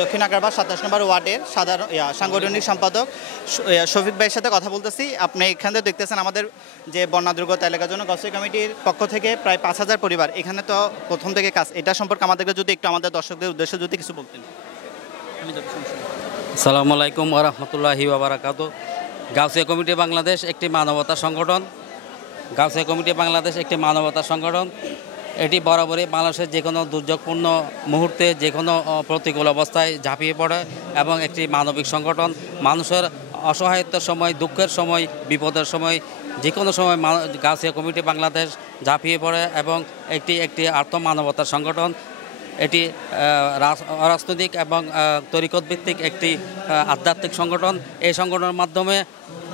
দক্ষিণ আগ্রাবাদ 27 নম্বর ওয়ার্ডের সাংগঠনিক সম্পাদক শফিক ভাইয়ের সাথে কথা বলতেছি। আপনি এখানে দেখতেছেন আমাদের যে বন্যা দুর্গত এলাকার জন্য গাউসিয়া কমিটির পক্ষ থেকে প্রায় 5000 পরিবার এখানে তো প্রথম থেকে কাজ, এটা সম্পর্কে আমাদেরকে যদি একটু আমাদের দর্শকদের উদ্দেশ্যে যদি কিছু বলতেন। আসসালামু আলাইকুম ওয়া রাহমাতুল্লাহি ওয়া বারাকাতুহু। গাউসিয়া কমিটি বাংলাদেশ একটি মানবতা সংগঠন। গাউসিয়া কমিটি বাংলাদেশ একটি মানবতা সংগঠন। এটি বরাবরই মানুষের যে কোনো দুর্যোগপূর্ণ মুহূর্তে যে কোনো প্রতিকূল অবস্থায় ঝাঁপিয়ে পড়ে এবং একটি মানবিক সংগঠন। মানুষের অসহায়তার সময়, দুঃখের সময়, বিপদের সময়, যে কোনো সময় গাউসিয়া কমিটি বাংলাদেশ ঝাঁপিয়ে পড়ে এবং একটি আর্থ মানবতার সংগঠন। এটি অরাজনৈতিক এবং তরিকতভিত্তিক একটি আধ্যাত্মিক সংগঠন। এই সংগঠনের মাধ্যমে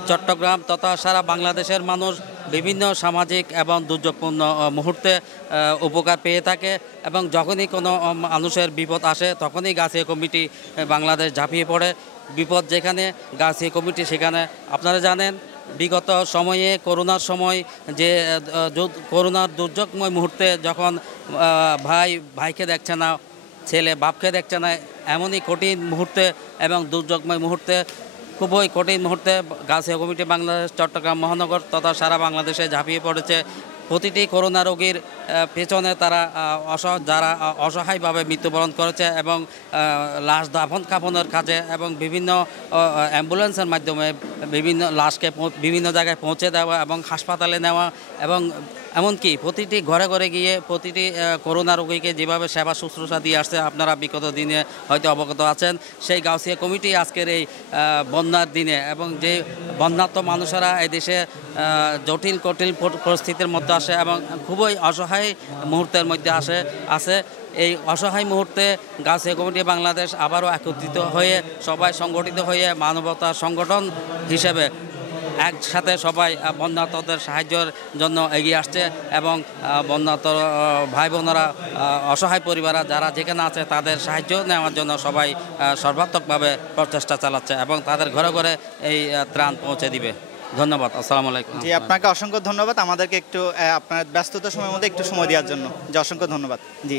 চট্টগ্রাম তথা সারা বাংলাদেশের মানুষ বিভিন্ন সামাজিক এবং দুর্যোগপূর্ণ মুহূর্তে উপকার পেয়ে থাকে এবং যখনই কোনো মানুষের বিপদ আসে তখনই গাউসিয়া কমিটি বাংলাদেশ ঝাঁপিয়ে পড়ে। বিপদ যেখানে গাউসিয়া কমিটি সেখানে। আপনারা জানেন বিগত সময়ে করোনার সময় যে করোনার দুর্যোগময় মুহূর্তে যখন ভাই ভাইকে দেখছে না, ছেলে বাপকে দেখছে না, এমনই কঠিন মুহূর্তে এবং দুর্যোগময় মুহূর্তে, খুবই কঠিন মুহূর্তে গাউসিয়া কমিটি বাংলাদেশ চট্টগ্রাম মহানগর তথা সারা বাংলাদেশে ঝাঁপিয়ে পড়েছে। প্রতিটি করোনা রোগীর পেছনে তারা যারা অসহায়ভাবে মৃত্যুবরণ করেছে এবং লাশ দাফন কাফনের কাজে এবং বিভিন্ন অ্যাম্বুলেন্সের মাধ্যমে বিভিন্ন লাশকে বিভিন্ন জায়গায় পৌঁছে দেওয়া এবং হাসপাতালে নেওয়া এবং এমনকি প্রতিটি ঘরে ঘরে গিয়ে প্রতিটি করোনা রোগীকে যেভাবে সেবা শুশ্রূষা দিয়ে আসছে আপনারা বিগত দিনে হয়তো অবগত আছেন। সেই গাউসিয়া কমিটি আজকের এই বন্যার দিনে এবং যে বন্যার্ত মানুষেরা এই দেশে জটিল পরিস্থিতির মধ্যে আসে এবং খুবই অসহায় মুহূর্তের মধ্যে আছে এই অসহায় মুহূর্তে গাউসিয়া কমিটি বাংলাদেশ আবারও একত্রিত হয়ে সবাই সংগঠিত হয়ে মানবতা সংগঠন হিসেবে একসাথে সবাই বন্যার্তদের সাহায্যের জন্য এগিয়ে আসছে এবং বন্যার্ত ভাই বোনেরা অসহায় পরিবার যারা যেখানে আছে তাদের সাহায্য নেওয়ার জন্য সবাই সর্বাত্মকভাবে প্রচেষ্টা চালাচ্ছে এবং তাদের ঘরে ঘরে এই ত্রাণ পৌঁছে দিবে। ধন্যবাদ। আসসালামু আলাইকুম। জি, আপনাকে অসংখ্য ধন্যবাদ আমাদেরকে একটু আপনার ব্যস্ততার সময়ের মধ্যে একটু সময় দেওয়ার জন্য। জি, অসংখ্য ধন্যবাদ। জি।